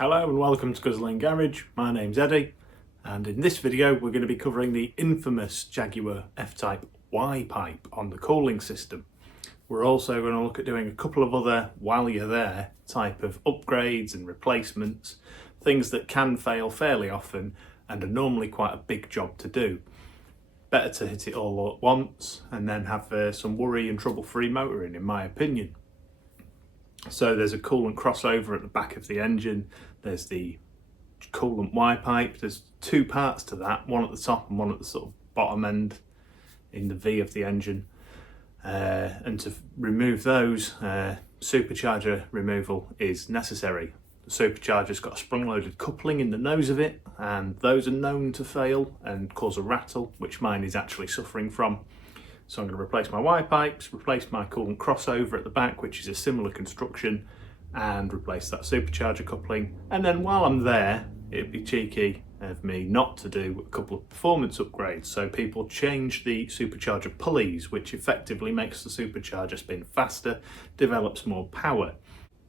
Hello and welcome to Guzzling Garage. My name's Eddie, and in this video we're going to be covering the infamous Jaguar F-Type Y-pipe on the cooling system. We're also going to look at doing a couple of other while you're there type of upgrades and replacements, things that can fail fairly often and are normally quite a big job to do. Better to hit it all at once and then have some worry and trouble-free motoring, in my opinion. So there's a coolant crossover at the back of the engine, there's the coolant Y-pipe, there's two parts to that, one at the top and one at the sort of bottom end in the V of the engine. And to remove those, supercharger removal is necessary. The supercharger's got a sprung-loaded coupling in the nose of it, and those are known to fail and cause a rattle, which mine is actually suffering from. So I'm going to replace my Y-pipes, replace my coolant crossover at the back, which is a similar construction, and replace that supercharger coupling. And then while I'm there, it'd be cheeky of me not to do a couple of performance upgrades. So people change the supercharger pulleys, which effectively makes the supercharger spin faster, develops more power.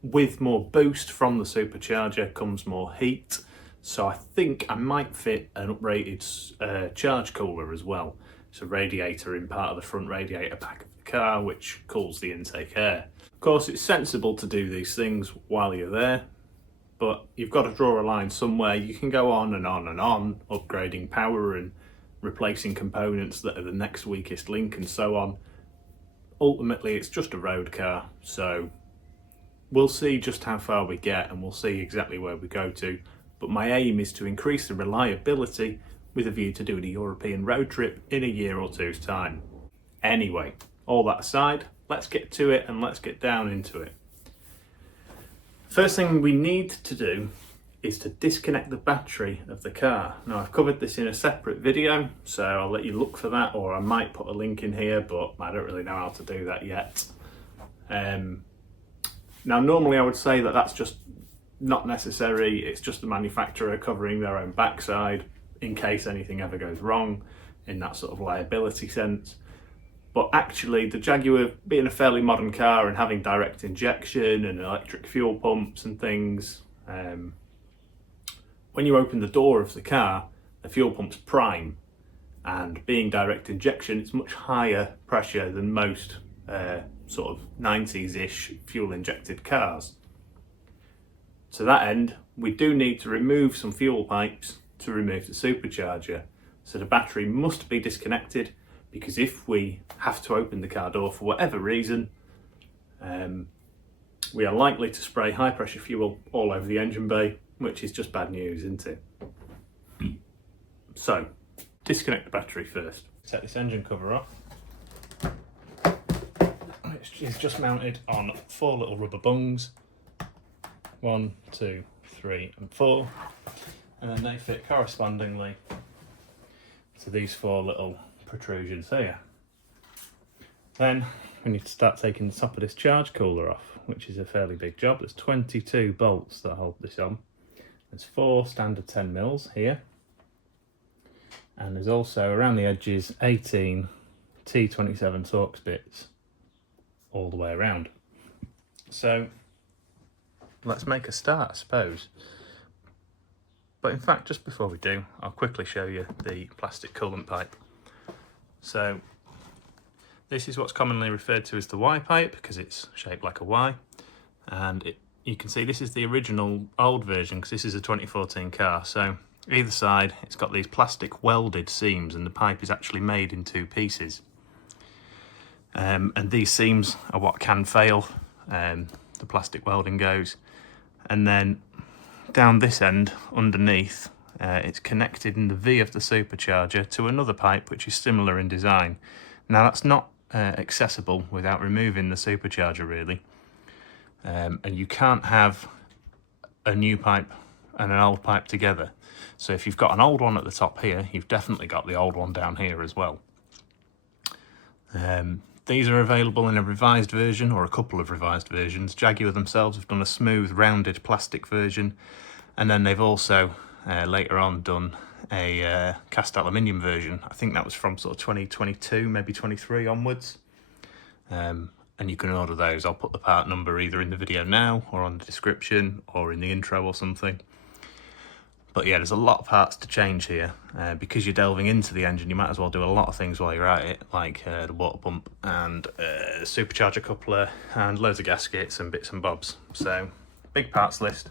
With more boost from the supercharger comes more heat. So I think I might fit an uprated charge cooler as well. It's a radiator in part of the front radiator pack of the car, which cools the intake air. Of course, it's sensible to do these things while you're there, but you've got to draw a line somewhere. You can go on and on and on, upgrading power and replacing components that are the next weakest link and so on. Ultimately, it's just a road car, so we'll see just how far we get and we'll see exactly where we go to. But my aim is to increase the reliability with a view to doing a European road trip in a year or two's time. Anyway, all that aside, let's get to it and let's get down into it. First thing we need to do is to disconnect the battery of the car. Now I've covered this in a separate video, so I'll let you look for that, or I might put a link in here, but I don't really know how to do that yet. Now normally I would say that that's just not necessary, it's just the manufacturer covering their own backside in case anything ever goes wrong in that sort of liability sense. But actually the Jaguar, being a fairly modern car and having direct injection and electric fuel pumps and things, when you open the door of the car, the fuel pump's prime, and being direct injection, it's much higher pressure than most sort of 90s-ish fuel injected cars. To that end, we do need to remove some fuel pipes to remove the supercharger. So the battery must be disconnected, because if we have to open the car door for whatever reason, we are likely to spray high pressure fuel all over the engine bay, which is just bad news, isn't it? So, disconnect the battery first. Take this engine cover off. It's just mounted on 4 little rubber bungs. 1, 2, 3 and 4. And then they fit correspondingly to these 4 little protrusions here. Then we need to start taking the top of this charge cooler off, which is a fairly big job. There's 22 bolts that hold this on. There's 4 standard 10mm here. And there's also around the edges 18 T27 Torx bits all the way around. So let's make a start, I suppose. But in fact, just before we do, I'll quickly show you the plastic coolant pipe. So this is what's commonly referred to as the Y-pipe, because it's shaped like a Y. And you can see this is the original old version, because this is a 2014 car. So either side, it's got these plastic welded seams, and the pipe is actually made in 2 pieces. And these seams are what can fail. The plastic welding goes. And then down this end, underneath, it's connected in the V of the supercharger to another pipe which is similar in design. Now that's not accessible without removing the supercharger really, and you can't have a new pipe and an old pipe together. So if you've got an old one at the top here, you've definitely got the old one down here as well. These are available in a revised version, or a couple of revised versions. Jaguar themselves have done a smooth, rounded plastic version, and then they've also later on done a cast aluminium version. I think that was from sort of 2022, maybe 23 onwards. And and you can order those. I'll put the part number either in the video now or on the description or in the intro or something. But yeah, there's a lot of parts to change here. Because you're delving into the engine, you might as well do a lot of things while you're at it, like the water pump and supercharger coupler and loads of gaskets and bits and bobs. So big parts list,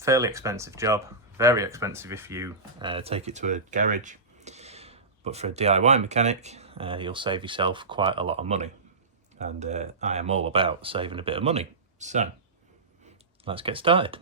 fairly expensive job, very expensive if you take it to a garage. But for a DIY mechanic, you'll save yourself quite a lot of money. And I am all about saving a bit of money. So let's get started.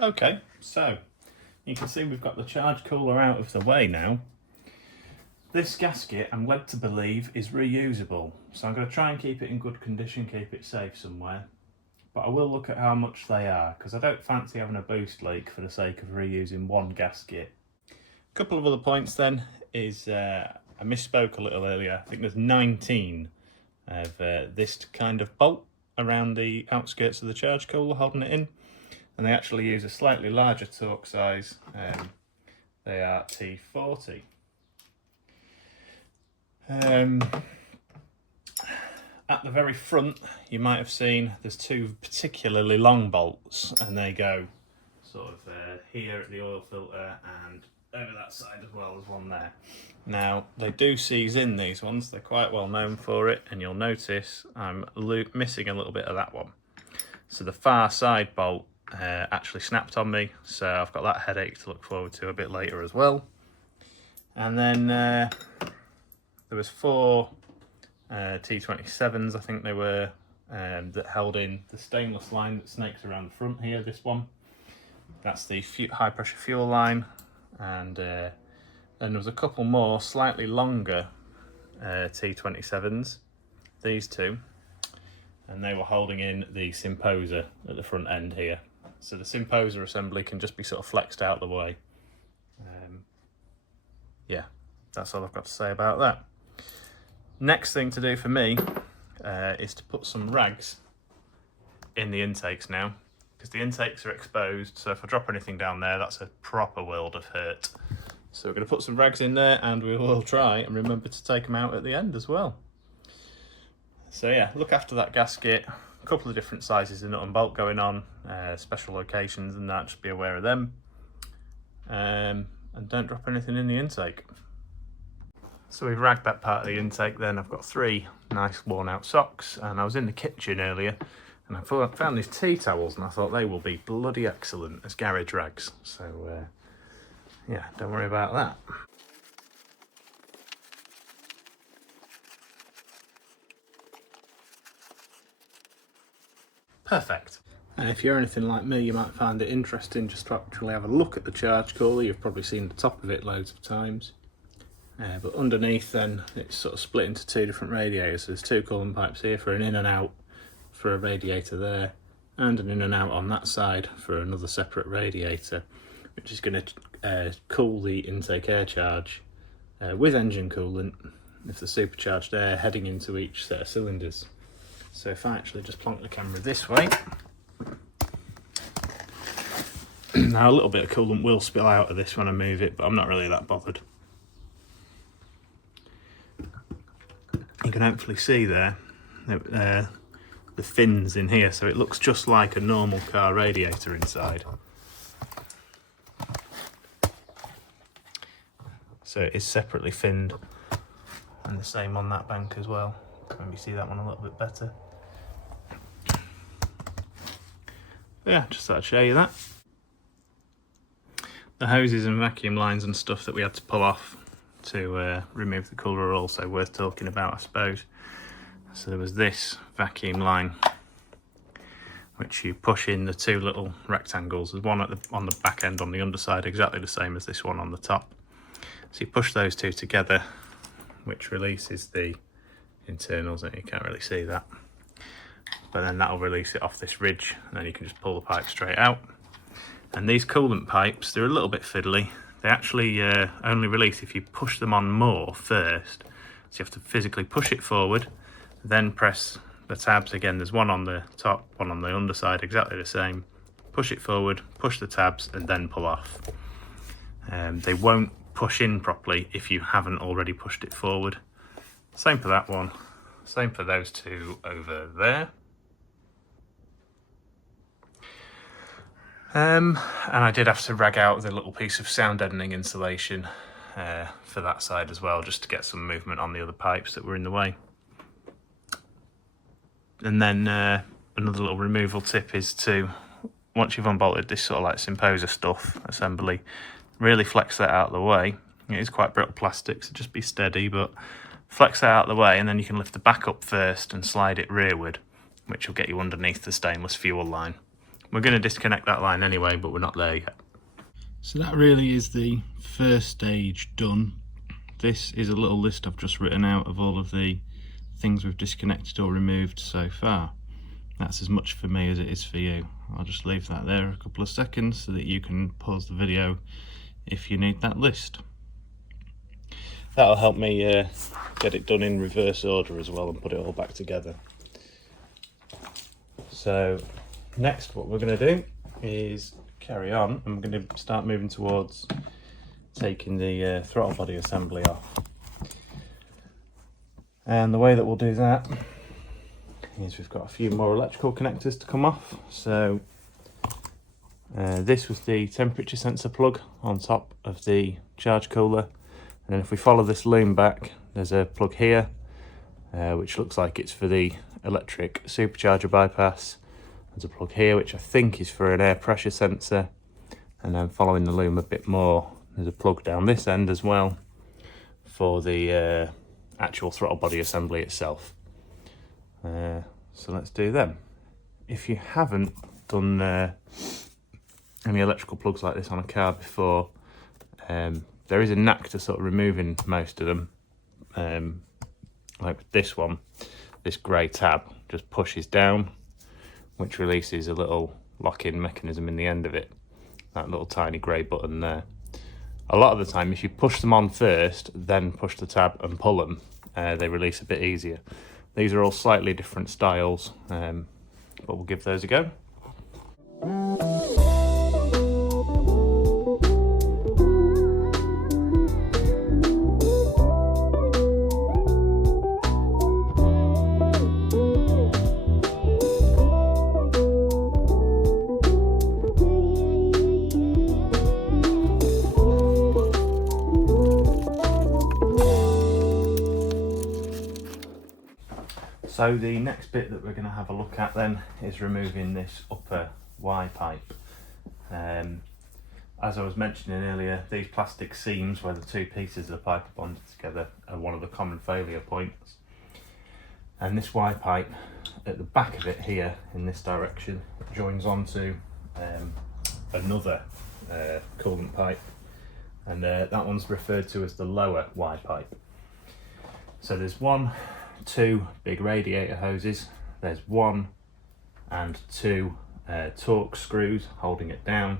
Okay, so you can see we've got the charge cooler out of the way now. This gasket, I'm led to believe, is reusable, so I'm going to try and keep it in good condition, keep it safe somewhere. But I will look at how much they are, because I don't fancy having a boost leak for the sake of reusing one gasket. A couple of other points then is, I misspoke a little earlier, I think there's 19 of this kind of bolt around the outskirts of the charge cooler holding it in. And they actually use a slightly larger torque size. They are T40. At the very front, you might have seen there's two particularly long bolts, and they go sort of here at the oil filter and over that side as well as one there. Now, they do seize in, these ones, they're quite well known for it, and you'll notice I'm missing a little bit of that one. So the far side bolt actually snapped on me, so I've got that headache to look forward to a bit later as well. And then there was 4 T27s, I think they were, that held in the stainless line that snakes around the front here, this one. That's the high pressure fuel line, and then there was a couple more slightly longer T27s, these two, and they were holding in the Symposer at the front end here. So the Symposer assembly can just be sort of flexed out of the way. Yeah, that's all I've got to say about that. Next thing to do for me is to put some rags in the intakes now, because the intakes are exposed, so if I drop anything down there, that's a proper world of hurt. So we're going to put some rags in there, and we will try and remember to take them out at the end as well. So yeah, look after that gasket. A couple of different sizes of nut and bolt going on, special locations and that, just be aware of them. And don't drop anything in the intake. So we've ragged that part of the intake then. I've got 3 nice worn out socks, and I was in the kitchen earlier and I found these tea towels, and I thought they will be bloody excellent as garage rags. So yeah, don't worry about that. Perfect. And if you're anything like me, you might find it interesting just to actually have a look at the charge cooler. You've probably seen the top of it loads of times. But underneath then, it's sort of split into 2 different radiators. There's 2 coolant pipes here for an in and out for a radiator there, and an in and out on that side for another separate radiator, which is going to cool the intake air charge with engine coolant with the supercharged air heading into each set of cylinders. So if I actually just plonk the camera this way, now a little bit of coolant will spill out of this when I move it, but I'm not really that bothered. You can hopefully see there the fins in here, so it looks just like a normal car radiator inside. So it is separately finned, and the same on that bank as well. Maybe see that one a little bit better. But yeah, just thought I'd show you that. The hoses and vacuum lines and stuff that we had to pull off to remove the cooler are also worth talking about, I suppose. So there was this vacuum line, which you push in the 2 little rectangles. There's one on the back end on the underside, exactly the same as this one on the top. So you push those 2 together, which releases the internals, and you can't really see that. But then that'll release it off this ridge, and then you can just pull the pipe straight out. And these coolant pipes, they're a little bit fiddly. They actually only release if you push them on more first. So you have to physically push it forward, then press the tabs. Again, there's one on the top, one on the underside, exactly the same. Push it forward, push the tabs, and then pull off. They won't push in properly if you haven't already pushed it forward. Same for that one, same for those 2 over there. And I did have to rag out the little piece of sound deadening insulation for that side as well, just to get some movement on the other pipes that were in the way. And then another little removal tip is to, once you've unbolted this sort of like Symposer stuff assembly, really flex that out of the way. It is quite brittle plastic, so just be steady, but flex that out of the way, and then you can lift the back up first and slide it rearward, which will get you underneath the stainless fuel line. We're going to disconnect that line anyway, but we're not there yet. So that really is the first stage done. This is a little list I've just written out of all of the things we've disconnected or removed so far. That's as much for me as it is for you. I'll just leave that there a couple of seconds so that you can pause the video if you need that list. That'll help me get it done in reverse order as well and put it all back together. So next what we're going to do is carry on, and we're going to start moving towards taking the throttle body assembly off. And the way that we'll do that is we've got a few more electrical connectors to come off. So this was the temperature sensor plug on top of the charge cooler. And then if we follow this loom back, there's a plug here, which looks like it's for the electric supercharger bypass. There's a plug here, which I think is for an air pressure sensor. And then following the loom a bit more, there's a plug down this end as well for the actual throttle body assembly itself. So let's do them. If you haven't done any electrical plugs like this on a car before, there is a knack to sort of removing most of them. Like with this one, this grey tab just pushes down, which releases a little lock-in mechanism in the end of it. That little tiny grey button there. A lot of the time, if you push them on first, then push the tab and pull them, they release a bit easier. These are all slightly different styles, but we'll give those a go. So the next bit that we're going to have a look at then is removing this upper Y pipe. As I was mentioning earlier, these plastic seams where the two pieces of the pipe are bonded together are one of the common failure points. And this Y pipe at the back of it here in this direction joins onto another coolant pipe, and that one's referred to as the lower Y pipe. So there's two big radiator hoses, there's one and two torque screws holding it down,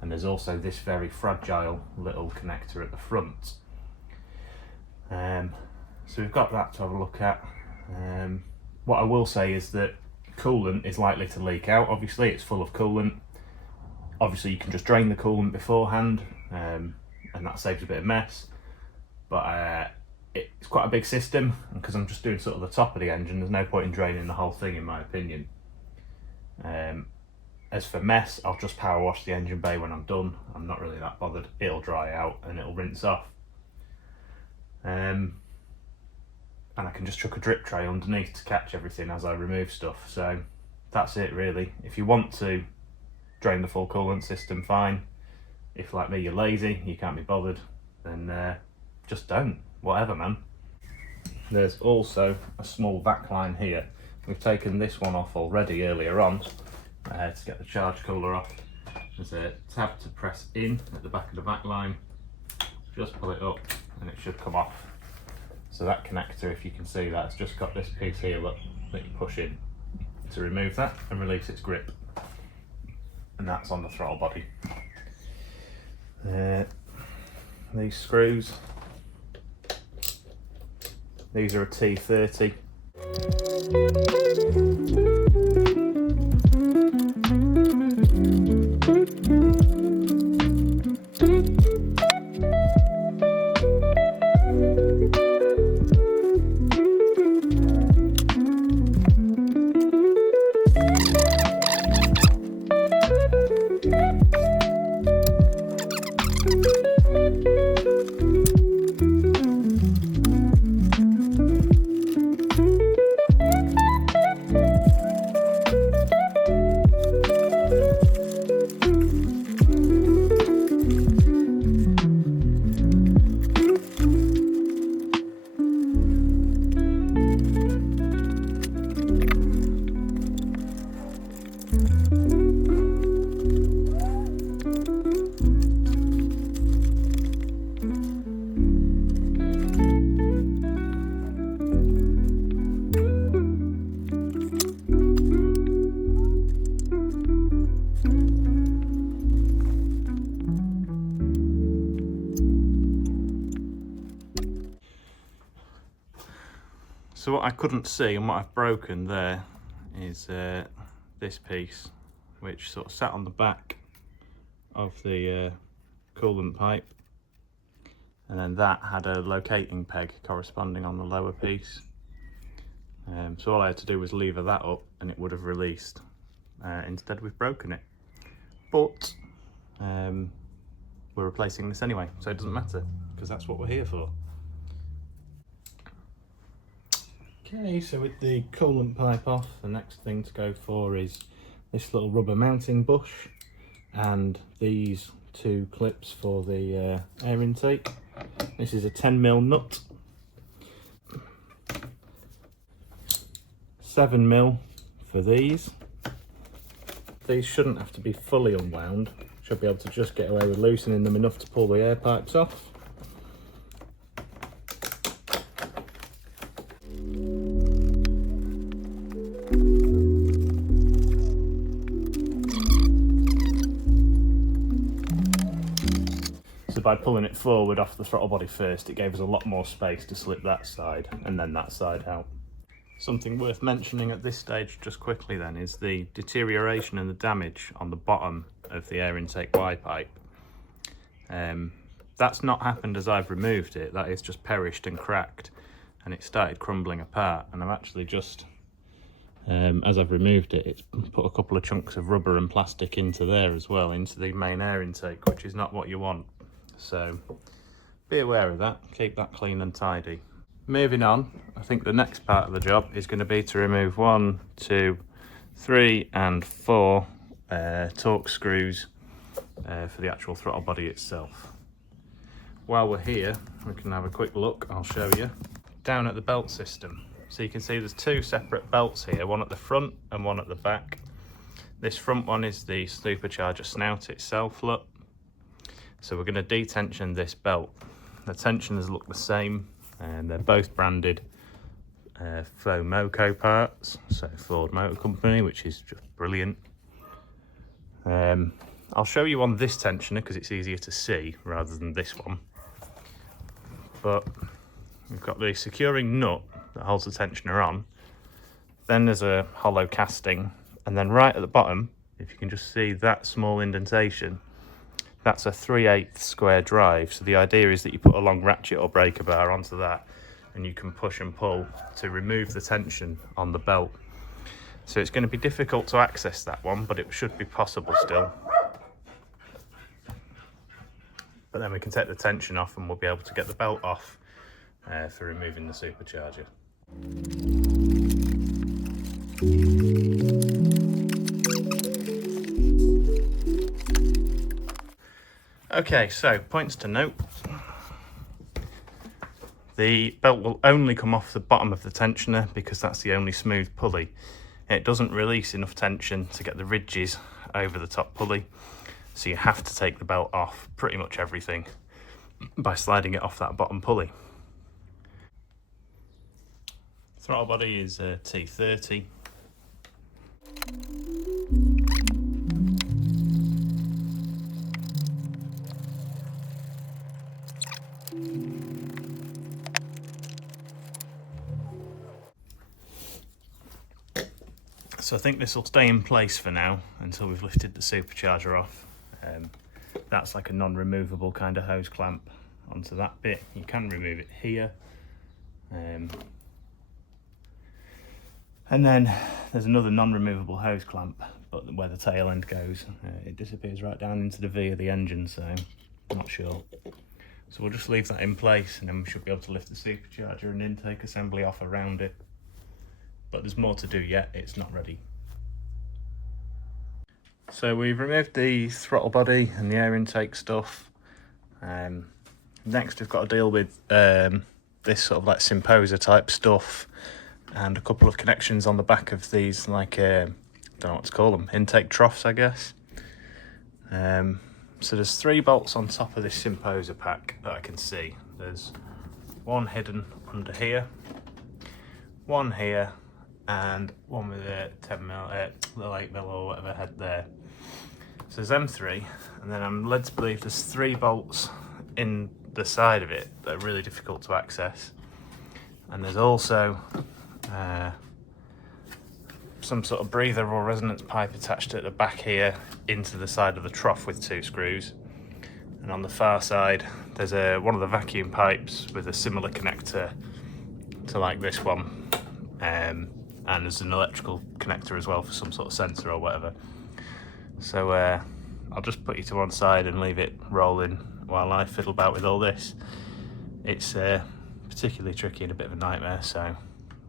and there's also this very fragile little connector at the front. So we've got that to have a look at. What I will say is that coolant is likely to leak out. Obviously it's full of coolant. Obviously you can just drain the coolant beforehand, and that saves a bit of mess, but it's quite a big system, and because I'm just doing sort of the top of the engine, there's no point in draining the whole thing in my opinion. As for mess, I'll just power wash the engine bay when I'm done. I'm not really that bothered. It'll dry out and it'll rinse off. And I can just chuck a drip tray underneath to catch everything as I remove stuff. So that's it really. If you want to drain the full coolant system, fine. If like me you're lazy, you can't be bothered, then just don't. Whatever, man. There's also a small vac line here. We've taken this one off already earlier on to get the charge cooler off. There's a tab to press in at the back of the vac line. Just pull it up and it should come off. So that connector, if you can see that, it's just got this piece here that you push in to remove that and release its grip. And that's on the throttle body. These screws, these are a T30. So what I couldn't see and what I've broken there is this piece, which sort of sat on the back of the coolant pipe, and then that had a locating peg corresponding on the lower piece. So all I had to do was lever that up and it would have released. Instead we've broken it. But we're replacing this anyway, so it doesn't matter, because that's what we're here for. Okay, so with the coolant pipe off, the next thing to go for is this little rubber mounting bush and these two clips for the air intake. This is a 10mm nut, 7mm for these. These shouldn't have to be fully unwound, should be able to just get away with loosening them enough to pull the air pipes off. So by pulling it forward off the throttle body first, it gave us a lot more space to slip that side and then that side out. Something worth mentioning at this stage just quickly then is the deterioration and the damage on the bottom of the air intake Y pipe. That's not happened as I've removed it, that is just perished and cracked and it started crumbling apart, and I've actually just, as I've removed it, it's put a couple of chunks of rubber and plastic into there as well, into the main air intake, which is not what you want. So be aware of that, keep that clean and tidy. Moving on, I think the next part of the job is going to be to remove 1, 2, 3 and 4 torque screws for the actual throttle body itself. While we're here, we can have a quick look, I'll show you. Down at the belt system, so you can see there's two separate belts here, one at the front and one at the back. This front one is the Supercharger snout itself, look. So we're going to detension this belt. The tensioners look the same, and they're both branded Moco parts, so Ford Motor Company, which is just brilliant. I'll show you on this tensioner because it's easier to see rather than this one. But we've got the securing nut that holds the tensioner on. Then there's a hollow casting, and then right at the bottom, if you can just see that small indentation, that's a 3/8 square drive. So the idea is that you put a long ratchet or breaker bar onto that and you can push and pull to remove the tension on the belt. So it's going to be difficult to access that one, but it should be possible still. But then we can take the tension off and we'll be able to get the belt off for removing the supercharger. Okay, so points to note. The belt will only come off the bottom of the tensioner because that's the only smooth pulley. It doesn't release enough tension to get the ridges over the top pulley, so you have to take the belt off pretty much everything by sliding it off that bottom pulley. Throttle body is T30. So I think this will stay in place for now until we've lifted the supercharger off. That's like a non-removable kind of hose clamp onto that bit. You can remove it here. And then there's another non-removable hose clamp, but where the tail end goes, it disappears right down into the V of the engine, so I'm not sure. So we'll just leave that in place and then we should be able to lift the supercharger and intake assembly off around it. But there's more to do yet, it's not ready. So we've removed the throttle body and the air intake stuff. Next we've got to deal with this sort of like Symposer type stuff and a couple of connections on the back of these, like, I don't know what to call them, intake troughs I guess. So there's 3 bolts on top of this Symposer pack that I can see. There's one hidden under here, one here, and one with a 10mm, little 8mm or whatever head there. So there's them 3, and then I'm led to believe there's 3 bolts in the side of it that are really difficult to access. And there's also some sort of breather or resonance pipe attached at the back here into the side of the trough with 2 screws. And on the far side, there's one of the vacuum pipes with a similar connector to like this one and there's an electrical connector as well for some sort of sensor or whatever. So I'll just put you to one side and leave it rolling while I fiddle about with all this. It's particularly tricky and a bit of a nightmare, so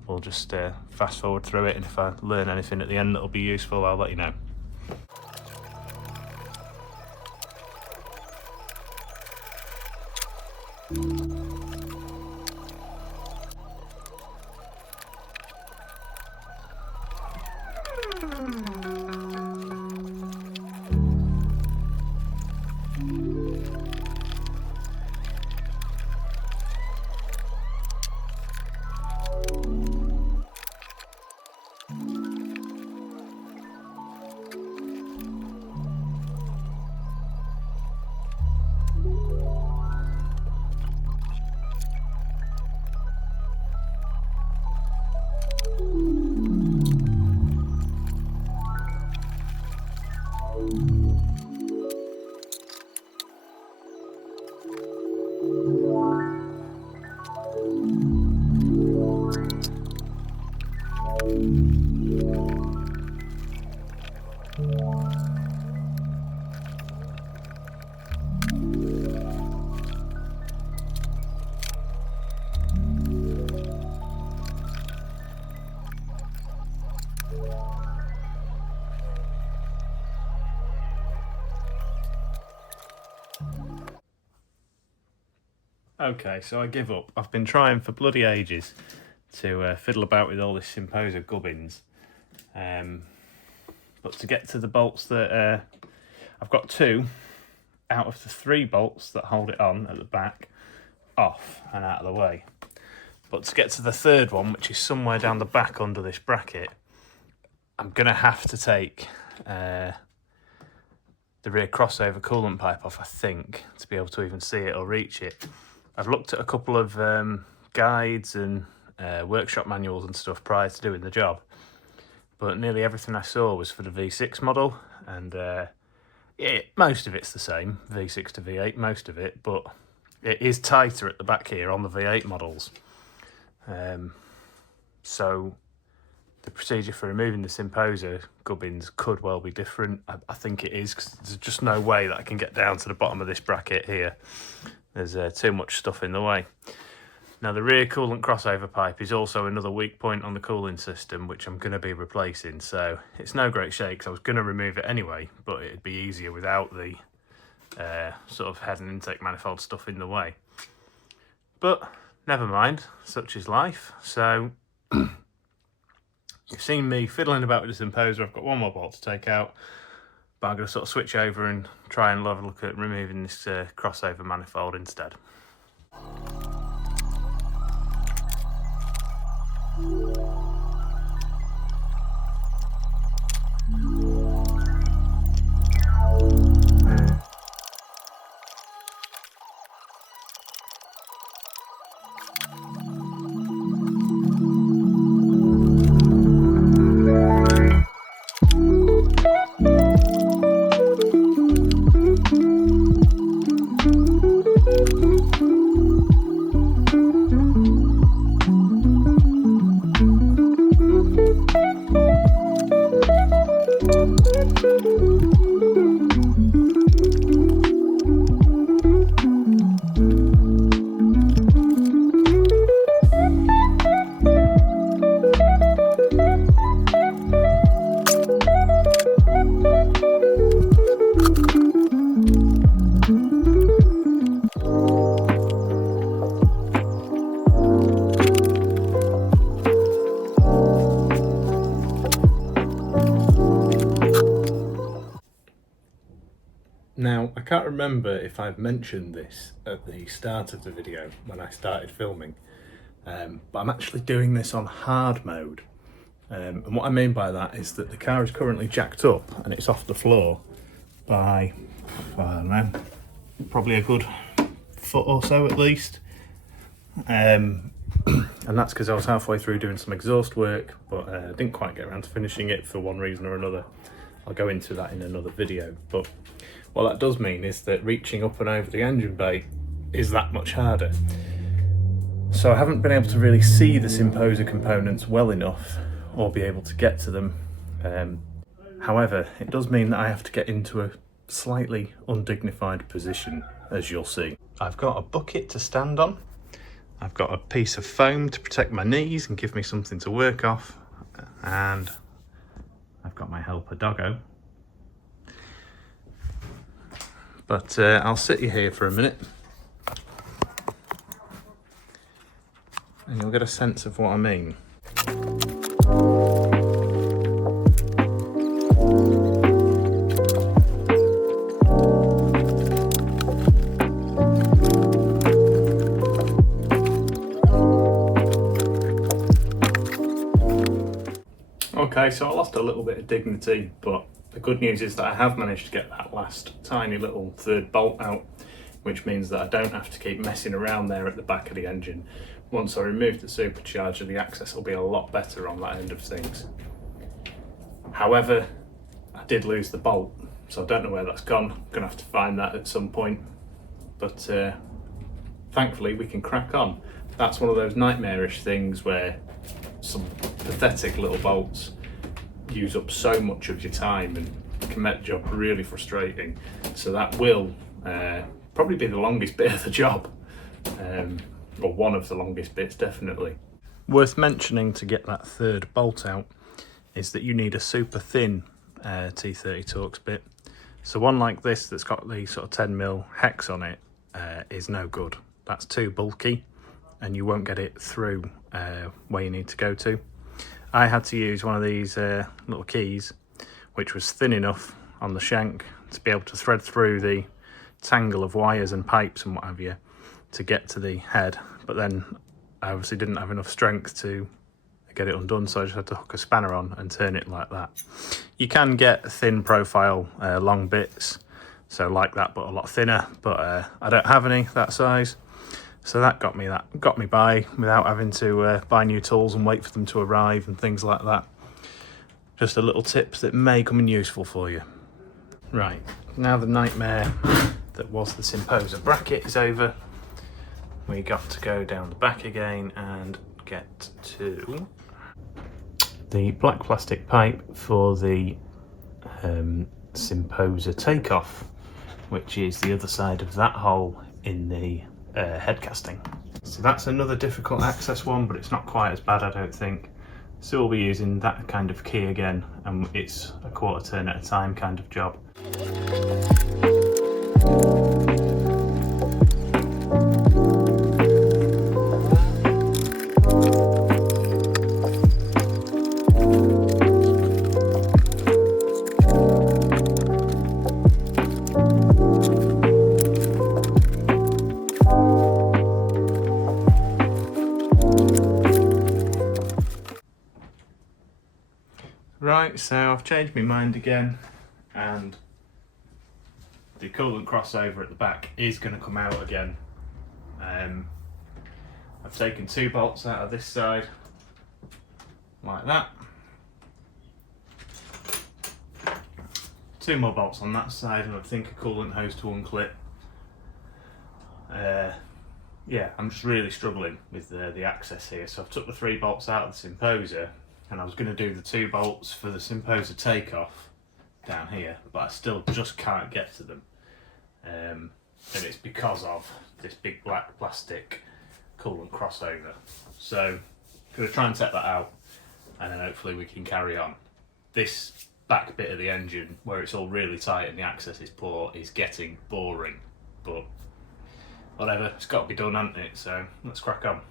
we'll just fast forward through it, and if I learn anything at the end that'll be useful, I'll let you know. Okay, so I give up. I've been trying for bloody ages to fiddle about with all this Symposer gubbins. But to get to the bolts that... I've got 2 out of the 3 bolts that hold it on at the back off and out of the way. But to get to the 3rd one, which is somewhere down the back under this bracket, I'm going to have to take the rear crossover coolant pipe off, I think, to be able to even see it or reach it. I've looked at a couple of guides and workshop manuals and stuff prior to doing the job, but nearly everything I saw was for the V6 model, and yeah, most of it's the same, V6 to V8, most of it, but it is tighter at the back here on the V8 models. So the procedure for removing the Symposer gubbins could well be different. I think it is, because there's just no way that I can get down to the bottom of this bracket here. There's too much stuff in the way. Now the rear coolant crossover pipe is also another weak point on the cooling system, which I'm going to be replacing, so it's no great shake. I was going to remove it anyway, but it'd be easier without the sort of head and intake manifold stuff in the way. But never mind, such is life. So you've seen me fiddling about with the Symposer. I've got one more bolt to take out, but I'm going to sort of switch over and try and have a look at removing this crossover manifold instead. Now, I can't remember if I've mentioned this at the start of the video when I started filming, but I'm actually doing this on hard mode. And what I mean by that is that the car is currently jacked up and it's off the floor by, I don't know, probably a good foot or so at least. And that's because I was halfway through doing some exhaust work, but I didn't quite get around to finishing it for one reason or another. I'll go into that in another video. But what that does mean is that reaching up and over the engine bay is that much harder. So I haven't been able to really see the Symposer components well enough or be able to get to them. However, it does mean that I have to get into a slightly undignified position, as you'll see. I've got a bucket to stand on. I've got a piece of foam to protect my knees and give me something to work off. And I've got my helper doggo. But I'll sit you here for a minute and you'll get a sense of what I mean. Okay, so I lost a little bit of dignity, but the good news is that I have managed to get that last tiny little third bolt out, which means that I don't have to keep messing around there at the back of the engine. Once I remove the supercharger, the access will be a lot better on that end of things. However, I did lose the bolt, so I don't know where that's gone. I'm gonna have to find that at some point, but thankfully we can crack on. That's one of those nightmarish things where some pathetic little bolts use up so much of your time and can make the job really frustrating. So that will probably be the longest bit of the job, or one of the longest bits definitely. Worth mentioning to get that third bolt out is that you need a super thin T30 Torx bit. So one like this that's got the sort of 10mm hex on it is no good. That's too bulky and you won't get it through where you need to go to. I had to use one of these little keys which was thin enough on the shank to be able to thread through the tangle of wires and pipes and what have you to get to the head, but then I obviously didn't have enough strength to get it undone, so I just had to hook a spanner on and turn it like that. You can get thin profile long bits, so like that but a lot thinner, but I don't have any that size, so that got me by without having to buy new tools and wait for them to arrive and things like that. Just a little tip that may come in useful for you. Right, now the nightmare that was the Symposer bracket is over. We got to go down the back again and get to the black plastic pipe for the Symposer takeoff, which is the other side of that hole in the head casting. So that's another difficult access one, but it's not quite as bad, I don't think. So we'll be using that kind of key again, and it's a quarter turn at a time kind of job. Right, so I've changed my mind again, and the coolant crossover at the back is going to come out again. I've taken 2 bolts out of this side, like that. 2 more bolts on that side, and I think a coolant hose to unclip. Yeah, I'm just really struggling with the access here, so I've took the 3 bolts out of the Symposer, and I was going to do the 2 bolts for the Symposer takeoff down here, but I still just can't get to them. And it's because of this big black plastic coolant crossover. So I'm going to try and set that out, and then hopefully we can carry on. This back bit of the engine, where it's all really tight and the access is poor, is getting boring. But whatever, it's got to be done, hasn't it? So let's crack on.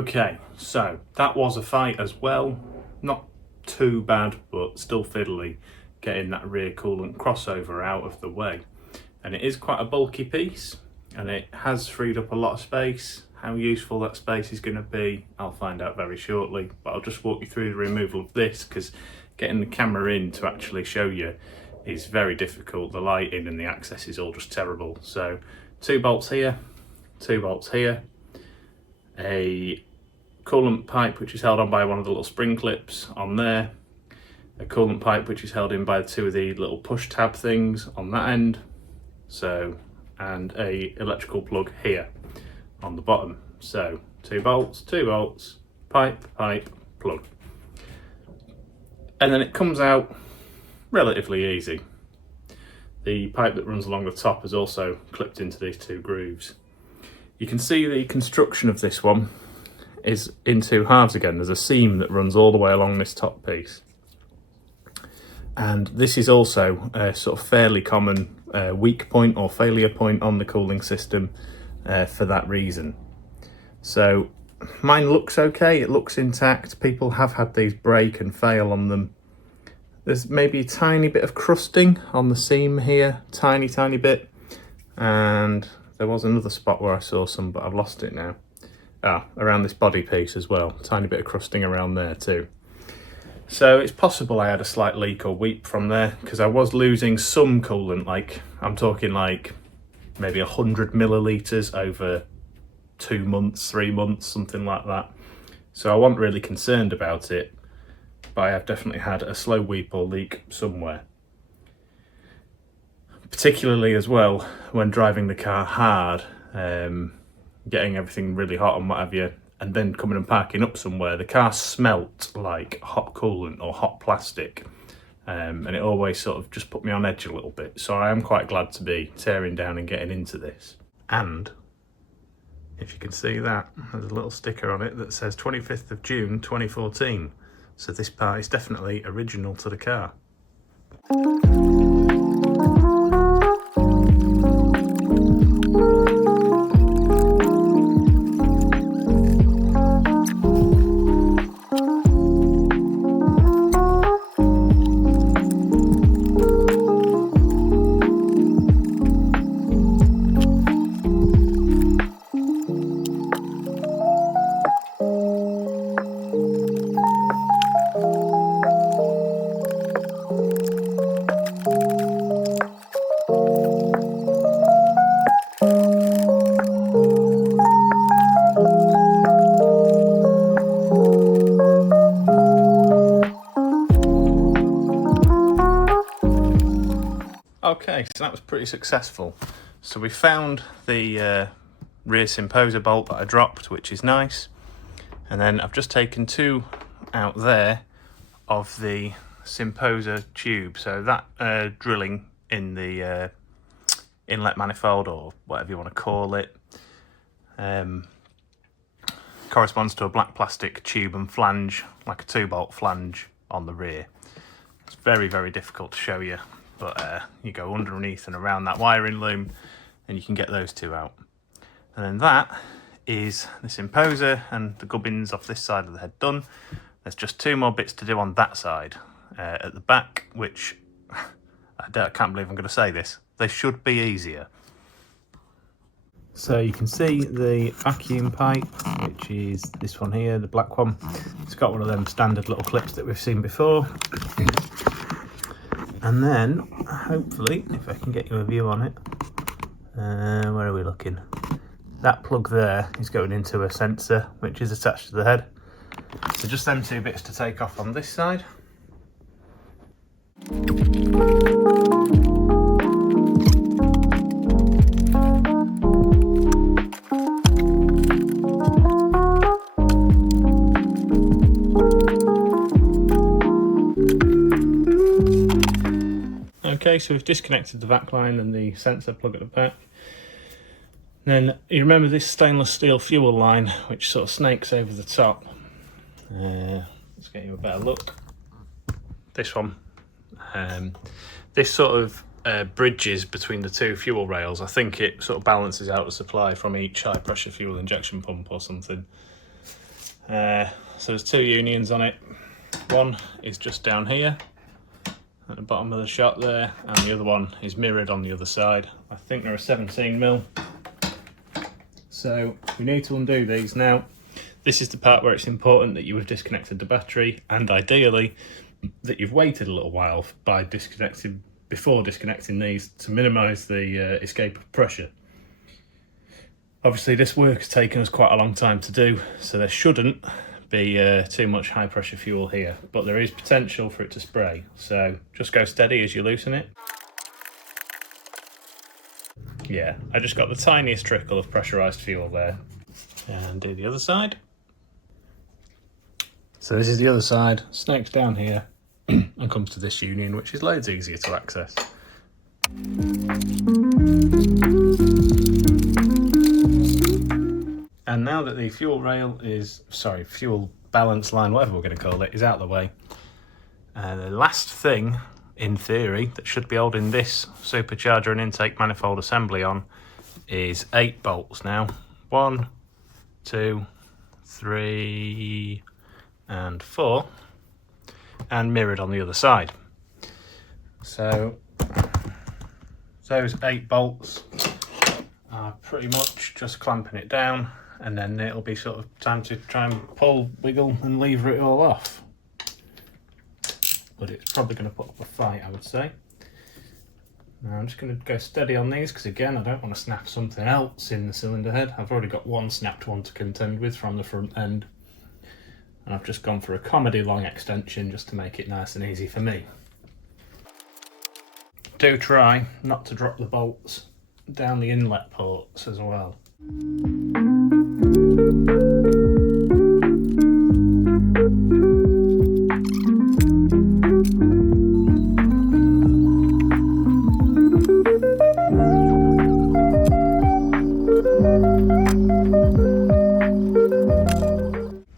Okay, so that was a fight as well. Not too bad, but still fiddly getting that rear coolant crossover out of the way. And it is quite a bulky piece, and it has freed up a lot of space. How useful that space is going to be, I'll find out very shortly, but I'll just walk you through the removal of this, because getting the camera in to actually show you is very difficult. The lighting and the access is all just terrible. So 2 bolts here, 2 bolts here, a coolant pipe which is held on by one of the little spring clips on there, a coolant pipe which is held in by 2 of the little push tab things on that end, so, and a electrical plug here on the bottom. So 2 bolts, pipe, plug. And then it comes out relatively easy. The pipe that runs along the top is also clipped into these 2 grooves. You can see the construction of this one is in 2 halves again. There's a seam that runs all the way along this top piece. And this is also a sort of fairly common weak point or failure point on the cooling system for that reason. So mine looks okay, it looks intact. People have had these break and fail on them. There's maybe a tiny bit of crusting on the seam here, tiny bit. And there was another spot where I saw some, but I've lost it now. Around this body piece as well, tiny bit of crusting around there too. So it's possible I had a slight leak or weep from there, because I was losing some coolant, like I'm talking like maybe 100 millilitres over 2 months, 3 months, something like that. So I wasn't really concerned about it, but I have definitely had a slow weep or leak somewhere. Particularly as well when driving the car hard, getting everything really hot and what have you, and then coming and parking up somewhere, the car smelt like hot coolant or hot plastic, and it always sort of just put me on edge a little bit. So I am quite glad to be tearing down and getting into this. And if you can see that, there's a little sticker on it that says 25th of June 2014. So this part is definitely original to the car. Okay, so that was pretty successful. So we found the rear Symposer bolt that I dropped, which is nice. And then I've just taken 2 out there of the Symposer tube. So that drilling in the inlet manifold, or whatever you want to call it, corresponds to a black plastic tube and flange, like a 2-bolt flange on the rear. It's very, very difficult to show you, but you go underneath and around that wiring loom and you can get those 2 out. And then that is the Symposer and the gubbins off this side of the head done. There's just 2 more bits to do on that side at the back, which I can't believe I'm going to say this, they should be easier. So you can see the vacuum pipe, which is this one here, the black one. It's got one of them standard little clips that we've seen before. And then, hopefully, if I can get you a view on it, where are we looking? That plug there is going into a sensor, which is attached to the head. So just them 2 bits to take off on this side. Okay, so we've disconnected the vac line and the sensor plug at the back. Then you remember this stainless steel fuel line, which sort of snakes over the top. Let's get you a better look. This one. This sort of bridges between the 2 fuel rails. I think it sort of balances out the supply from each high pressure fuel injection pump or something. So there's two unions on it. One is just down here at the bottom of the shot there, and the other one is mirrored on the other side. I think they're a 17mm. So we need to undo these now. This is the part where it's important that you have disconnected the battery, and ideally that you've waited a little while before disconnecting these to minimise the escape of pressure. Obviously this work has taken us quite a long time to do, so there shouldn't be too much high pressure fuel here, but there is potential for it to spray, so just go steady as you loosen it. Yeah, I just got the tiniest trickle of pressurised fuel there. And do the other side. So this is the other side, snakes down here and comes to this union, which is loads easier to access. And now that the fuel balance line, whatever we're going to call it, is out of the way, the last thing, in theory, that should be holding this supercharger and intake manifold assembly on is 8 bolts now. 1, 2, 3, and 4, and mirrored on the other side. So those 8 bolts are pretty much just clamping it down, and then it'll be sort of time to try and pull, wiggle and lever it all off. But it's probably going to put up a fight, I would say. Now I'm just going to go steady on these because, again, I don't want to snap something else in the cylinder head. I've already got one snapped one to contend with from the front end, and I've just gone for a comedy long extension just to make it nice and easy for me. Do try not to drop the bolts down the inlet ports as well.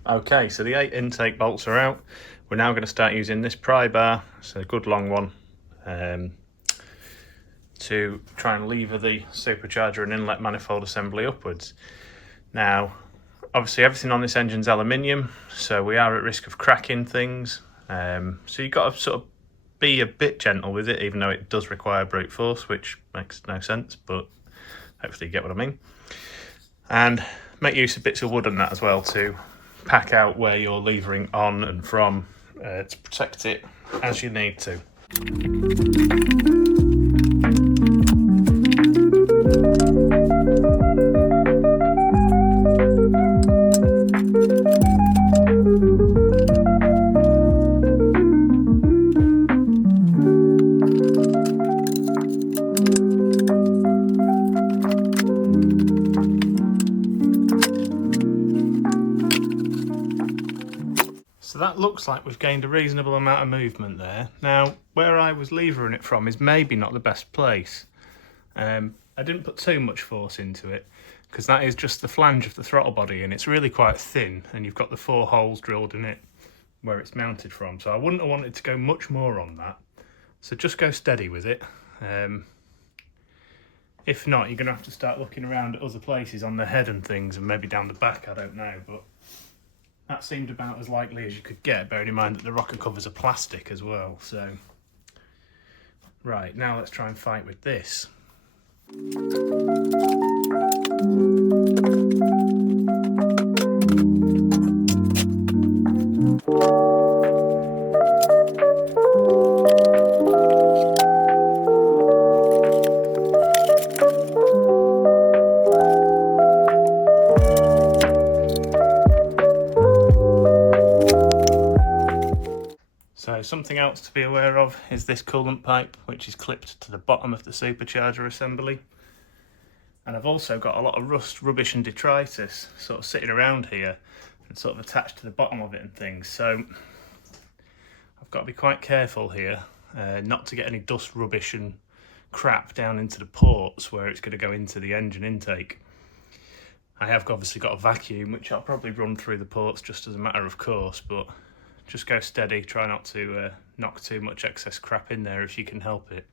Okay, so the 8 intake bolts are out. We're now going to start using this pry bar, it's a good long one, to try and lever the supercharger and inlet manifold assembly upwards. Now, obviously everything on this engine's aluminium, so we are at risk of cracking things. So you've got to sort of be a bit gentle with it, even though it does require brute force, which makes no sense, but hopefully you get what I mean. And make use of bits of wood and that as well to pack out where you're levering on and from to protect it as you need to. So that looks like we've gained a reasonable amount of movement there. Now, where I was levering it from is maybe not the best place. I didn't put too much force into it because that is just the flange of the throttle body, and it's really quite thin, and you've got the 4 holes drilled in it where it's mounted from. So I wouldn't have wanted to go much more on that. So just go steady with it. If not, you're going to have to start looking around at other places on the head and things, and maybe down the back, I don't know, but that seemed about as likely as you could get, bearing in mind that the rocker covers are plastic as well. So, right, now let's try and fight with this. So something else to be aware of is this coolant pipe, which is clipped to the bottom of the supercharger assembly. And I've also got a lot of rust, rubbish and detritus sort of sitting around here and sort of attached to the bottom of it and things. So I've got to be quite careful here not to get any dust, rubbish and crap down into the ports where it's going to go into the engine intake. I have obviously got a vacuum, which I'll probably run through the ports just as a matter of course, but just go steady, try not to knock too much excess crap in there if you can help it.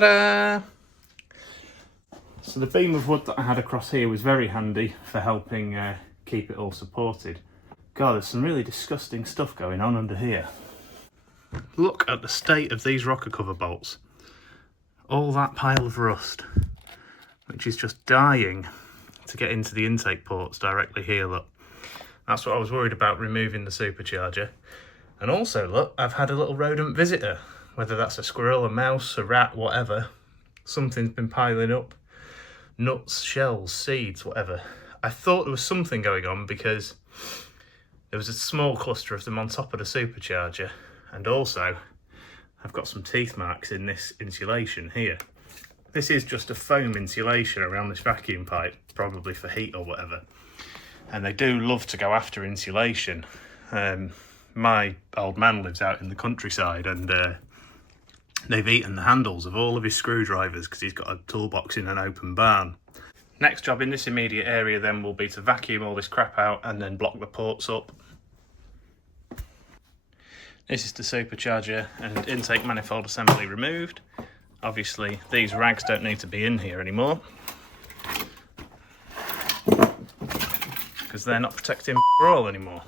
Ta-da! So the beam of wood that I had across here was very handy for helping keep it all supported. God, there's some really disgusting stuff going on under here. Look at the state of these rocker cover bolts. All that pile of rust, which is just dying to get into the intake ports directly here, look. That's what I was worried about removing the supercharger. And also, look, I've had a little rodent visitor, whether that's a squirrel, a mouse, a rat, whatever. Something's been piling up. Nuts, shells, seeds, whatever. I thought there was something going on because there was a small cluster of them on top of the supercharger, and also I've got some teeth marks in this insulation here. This is just a foam insulation around this vacuum pipe, probably for heat or whatever. And they do love to go after insulation. My old man lives out in the countryside, and they've eaten the handles of all of his screwdrivers because he's got a toolbox in an open barn. Next job in this immediate area then will be to vacuum all this crap out and then block the ports up. This is the supercharger and intake manifold assembly removed. Obviously these rags don't need to be in here anymore because they're not protecting all anymore.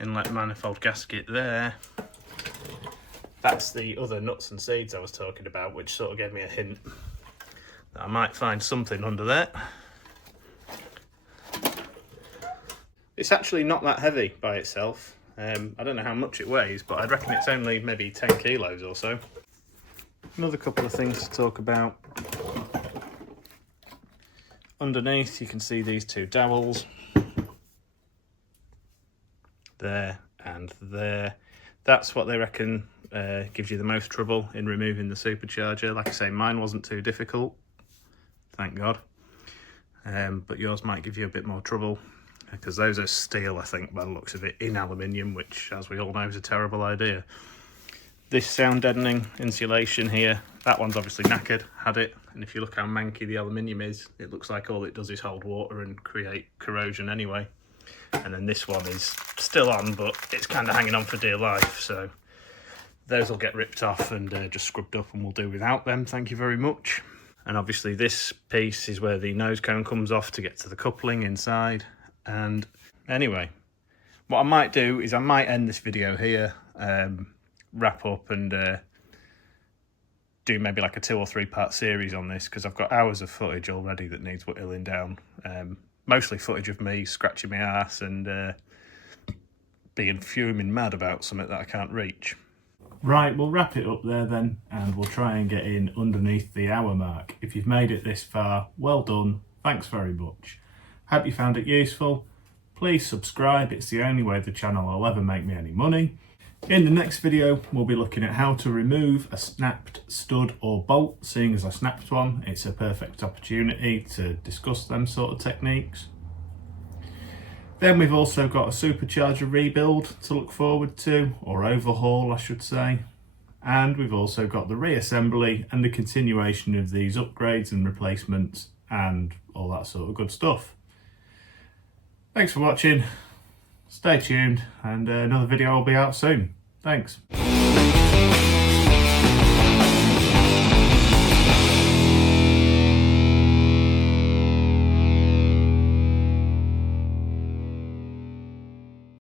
Inlet manifold gasket there. That's the other nuts and seeds I was talking about, which sort of gave me a hint that I might find something under there. It's actually not that heavy by itself. I don't know how much it weighs, but I'd reckon it's only maybe 10 kilos or so. Another couple of things to talk about. Underneath you can see these two dowels. There and there. That's what they reckon gives you the most trouble in removing the supercharger. Like I say, mine wasn't too difficult, thank God. But yours might give you a bit more trouble because those are steel, I think, by the looks of it, in aluminium, which, as we all know, is a terrible idea. This sound deadening insulation here, that one's obviously knackered, had it, and if you look how manky the aluminium is, it looks like all it does is hold water and create corrosion anyway. And then this one is still on, but it's kind of hanging on for dear life, so those will get ripped off and just scrubbed up, and we'll do without them, thank you very much. And obviously this piece is where the nose cone comes off to get to the coupling inside. And anyway, what I might do is I might end this video here, wrap up and do maybe like a 2 or 3 part series on this, because I've got hours of footage already that needs whittling down. Mostly footage of me scratching my ass and being fuming mad about something that I can't reach. Right, we'll wrap it up there then, and we'll try and get in underneath the hour mark. If you've made it this far, well done, thanks very much. Hope you found it useful. Please subscribe, it's the only way the channel will ever make me any money. In the next video, we'll be looking at how to remove a snapped stud or bolt. Seeing as I snapped one, it's a perfect opportunity to discuss them sort of techniques. Then we've also got a supercharger rebuild to look forward to, or overhaul I should say. And we've also got the reassembly and the continuation of these upgrades and replacements and all that sort of good stuff. Thanks for watching, stay tuned, and another video will be out soon. Thanks.